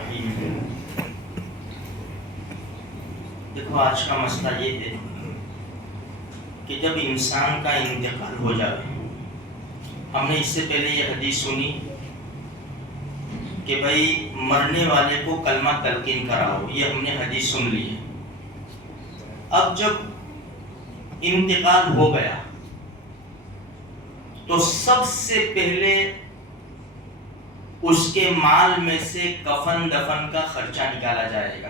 الرحیم۔ دیکھو آج کا مسئلہ یہ ہے کہ جب انسان کا انتقال ہو جائے، ہم نے اس سے پہلے یہ حدیث سنی کہ بھائی مرنے والے کو کلمہ تلقین کراؤ، یہ ہم نے حدیث سن لی ہے۔ اب جب انتقال ہو گیا تو سب سے پہلے اس کے مال میں سے کفن دفن کا خرچہ نکالا جائے گا،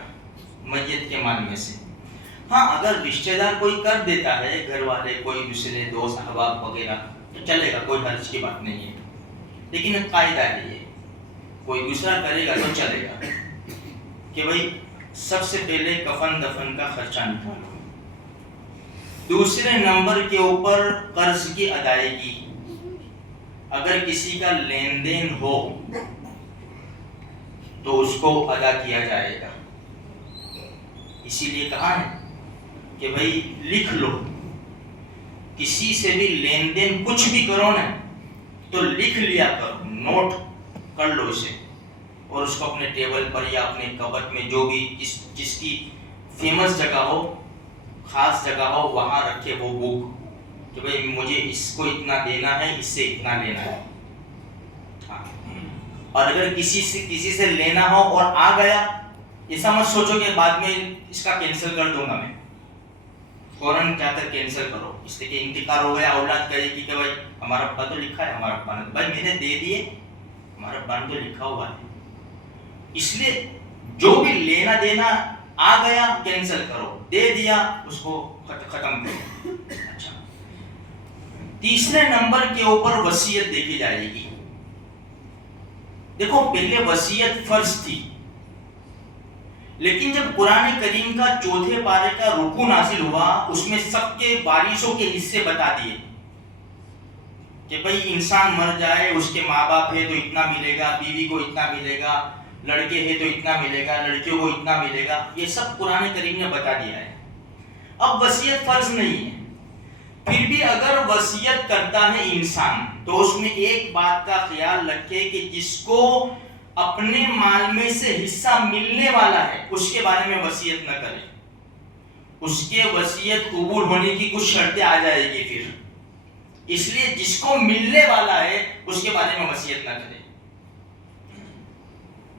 میت کے مال میں سے۔ ہاں اگر رشتہ دار کوئی کر دیتا ہے، گھر والے کوئی دوسرے دوست احباب وغیرہ، تو چلے گا، کوئی حرج کی بات نہیں ہے، لیکن ایک قاعدہ ہے یہ، کوئی دوسرا کرے گا تو چلے گا کہ بھائی سب سے پہلے کفن دفن کا خرچہ نکالو۔ دوسرے نمبر کے اوپر قرض کی ادائیگی، اگر کسی کا لین دین ہو تو اس کو ادا کیا جائے گا۔ اسی لیے کہا ہے کہ بھائی لکھ لو، کسی سے بھی لین دین کچھ بھی کرو نا تو لکھ لیا کرو، نوٹ کر لو اسے، اور اس کو اپنے ٹیبل پر یا اپنے کبٹ میں جو بھی جس کی فیمس جگہ ہو، خاص جگہ ہو، وہاں رکھے وہ بک کہ بھائی مجھے اس کو اتنا دینا ہے، اس سے اتنا لینا ہے۔ ہاں، اور اگر کسی سے لینا ہو اور آ گیا، ایسا مت سوچو کہ بعد میں اس کا کینسل کر دوں گا میں، فوراً جا کر کینسل کرو، اس لیے کہ انتقال ہو گیا، اولاد کہے گی کہ بھائی ہمارا ابا تو لکھا ہے، ہمارا ابا نے، بھائی میں نے دے دیے، ہمارا ابا نے تو لکھا ہوا ہے، اس لیے جو بھی لینا دینا آ گیا کینسل کرو، دے دیا اس کو ختم کرو۔ اچھا، تیسرے نمبر کے اوپر وصیت دیکھی جائے گی۔ دیکھو پہلے وصیت فرض تھی، لیکن جب قرآن کریم کا چوتھے پارے کا رکوع نازل ہوا، اس میں سب کے وارثوں کے حصے بتا دیے کہ بھئی انسان مر جائے، اس کے ماں باپ ہے تو اتنا ملے گا، بیوی کو اتنا ملے گا، لڑکے ہیں تو اتنا ملے گا، لڑکیوں کو اتنا ملے گا، یہ سب قرآن کریم نے بتا دیا ہے۔ اب وصیت فرض نہیں ہے، پھر بھی اگر وصیت کرتا ہے انسان تو اس میں ایک بات کا خیال رکھے کہ جس کو اپنے مال میں سے حصہ ملنے والا ہے اس کے بارے میں وصیت نہ کرے، اس کے وصیت قبول ہونے کی کچھ شرطیں آ جائے گی پھر، اس لیے جس کو ملنے والا ہے اس کے بارے میں وصیت نہ کرے۔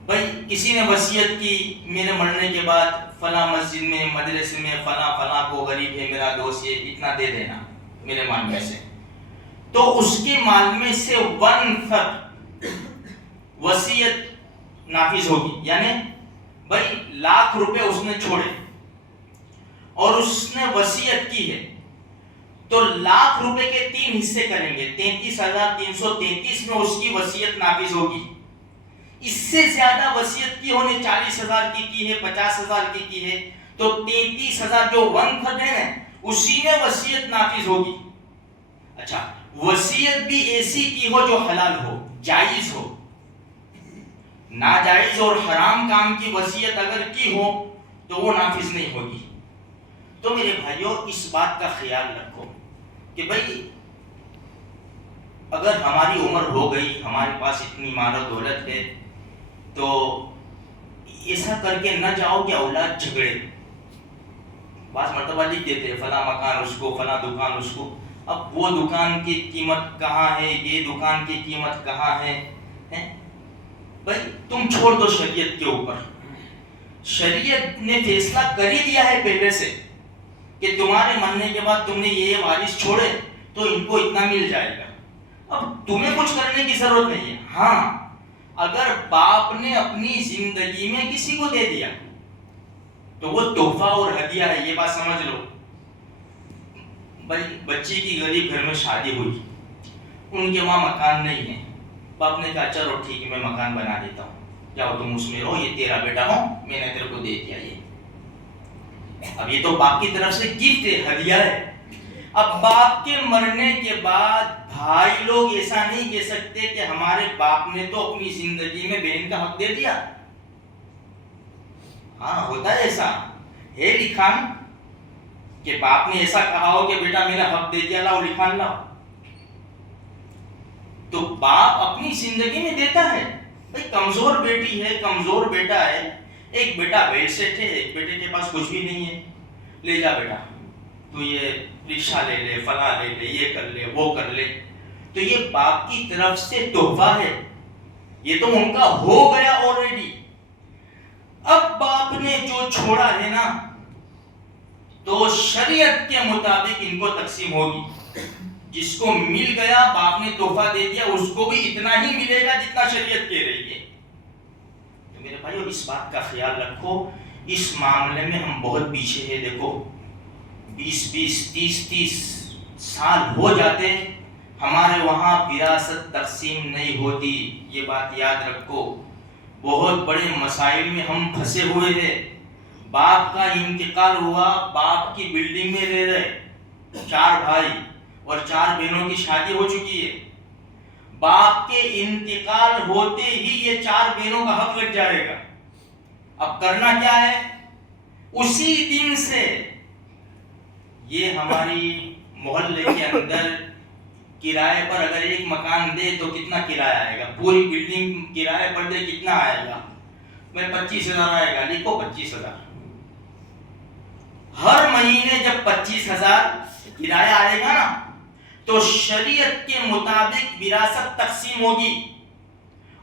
بھائی کسی نے وصیت کی میرے مرنے کے بعد فلاں مسجد میں، مدرسے میں فلاں کو، غریب ہے میرا دوست، یہ اتنا دے دینا میرے مال میں سے، تو اس کے مال میں سے 1/3 وصیت نافذ ہوگی، یعنی بھائی 1,00,000 روپے اس نے چھوڑے اور اس نے وصیت کی ہے تو 1,00,000 روپے کے 3 حصے کریں گے، 33,333 میں اس کی وصیت نافذ ہوگی۔ اس سے زیادہ وصیت کی ہونے 40,000 کی ہے، 50,000 کی ہے، تو 33,000 جو 1/3 ہے اسی میں وصیت نافذ ہوگی۔ اچھا، وصیت بھی ایسی کی ہو جو حلال ہو، جائز ہو، ناجائز اور حرام کام کی وصیت اگر کی ہو تو وہ نافذ نہیں ہوگی۔ تو میرے بھائیوں اس بات کا خیال رکھو کہ بھائی اگر ہماری عمر ہو گئی، ہمارے پاس اتنی مال و دولت ہے، تو ایسا کر کے نہ جاؤ کہ اولاد جھگڑے۔ بعض مرتبہ لکھ دیتے ہیں فلاں مکان اس کو، فلاں دکان اس کو، اب وہ دکان کی قیمت کہاں ہے، یہ دکان کی قیمت کہاں ہے؟ بھائی تم چھوڑ دو شریعت کے اوپر، شریعت نے فیصلہ کر ہی دیا ہے پہلے سے کہ تمہارے مرنے کے بعد تم نے یہ وارث چھوڑے تو ان کو اتنا مل جائے گا، اب تمہیں کچھ کرنے کی ضرورت نہیں ہے۔ ہاں اگر باپ نے اپنی زندگی میں کسی کو دے دیا تو وہ تحفہ اور ہدیہ ہے، یہ بات سمجھ لو۔ بھائی بچی کی غریب گھر میں شادی ہوئی، ان کے وہاں مکان نہیں ہے، باپ نے کہا چلو ٹھیک ہے میں مکان بنا دیتا ہوں، جاؤ تم اس میں رہو، یہ تیرا بیٹا ہو، میں نے تیرے کو دے دیا یہ۔ اب یہ تو باپ کی طرف سے گفٹ ہے، ہدیہ ہے۔ اب باپ کے مرنے کے بعد بھائی لوگ ایسا نہیں کہہ سکتے کہ ہمارے باپ نے تو اپنی زندگی میں بہن کا حق دے دیا۔ ہاں ہوتا ہے، ایسا ہے لکھان کہ باپ نے ایسا کہا ہو کہ بیٹا میرا حق دے دیا، لاؤ لکھان لاؤ، تو باپ اپنی زندگی میں دیتا ہے، بھائی کمزور بیٹی ہے، کمزور بیٹا ہے، ایک بیٹا ویل سیٹ ہے، ایک بیٹے کے پاس کچھ بھی نہیں ہے، لے جا بیٹا تو یہ رکشہ لے لے، فلاں لے لے، یہ کر لے، وہ کر لے، تو یہ باپ کی طرف سے تحفہ ہے، یہ تو ان کا ہو گیا آلریڈی۔ اب باپ نے جو چھوڑا ہے نا تو شریعت کے مطابق ان کو تقسیم ہوگی، جس کو مل گیا باپ نے تحفہ دے دیا اس کو بھی اتنا ہی ملے گا جتنا شریعت کہہ رہی ہے۔ تو میرے بھائیو اس بات کا خیال رکھو، اس معاملے میں ہم بہت پیچھے ہیں۔ دیکھو 20 30 سال ہو جاتے ہمارے وہاں وراثت تقسیم نہیں ہوتی، یہ بات یاد رکھو۔ بہت بڑے مسائل میں ہم پھنسے ہوئے ہیں۔ باپ کا انتقال ہوا، باپ کی بلڈنگ میں رہ رہے 4 بھائی اور 4 بہنوں کی شادی ہو چکی ہے، باپ کے انتقال ہوتے ہی یہ 4 بہنوں کا حق لگ جائے گا۔ اب کرنا کیا ہے؟ اسی دن سے یہ ہماری محلے کے اندر کرائے پر اگر ایک مکان دے تو کتنا کرایہ آئے گا، پوری بلڈنگ کرائے پر دے کتنا آئے گا؟ میں 25,000 آئے گا، لکھو 25,000۔ ہر مہینے جب 25,000 کرایہ آئے گا نا تو شریعت کے مطابق وراثت تقسیم ہوگی،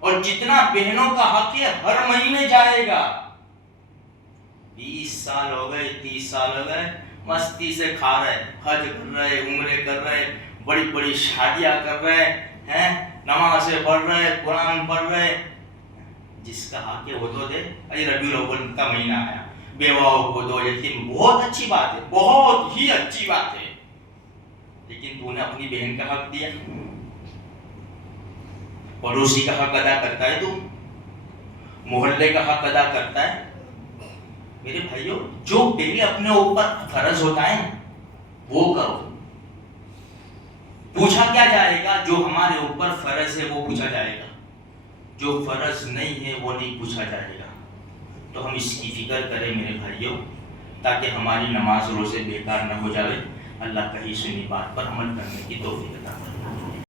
اور جتنا بہنوں کا حق ہے ہر مہینے جائے گا۔ 20 سال ہو گئے، 30 سال ہو گئے، مستی سے کھا رہے، حج کر رہے، عمرے کر رہے، بڑی بڑی شادیاں کر رہے ہیں، نمازیں پڑھ رہے، قرآن پڑھ رہے۔ جس کا حق ہے وہ تو دے۔ ارے ربیع الاول کا مہینہ آیا، بیواؤں کو دو، یتیم، بہت اچھی بات ہے، بہت ہی اچھی بات ہے، لیکن تو نے اپنی بہن کا حق دیا، پڑوسی کا حق ادا کرتا ہے، تو محلے کا حق ادا کرتا ہے؟ میرے بھائیو جو پہلے اپنے اوپر فرض ہوتا ہے وہ کرو، پوچھا کیا جائے گا؟ جو ہمارے اوپر فرض ہے وہ پوچھا جائے گا، جو فرض نہیں ہے وہ نہیں پوچھا جائے گا۔ تو ہم اس کی فکر کریں میرے بھائیو، تاکہ ہماری نماز روزے بیکار نہ ہو جائے۔ اللہ کہی سنی بات پر عمل کرنے کی توفیق عطا فرمائے۔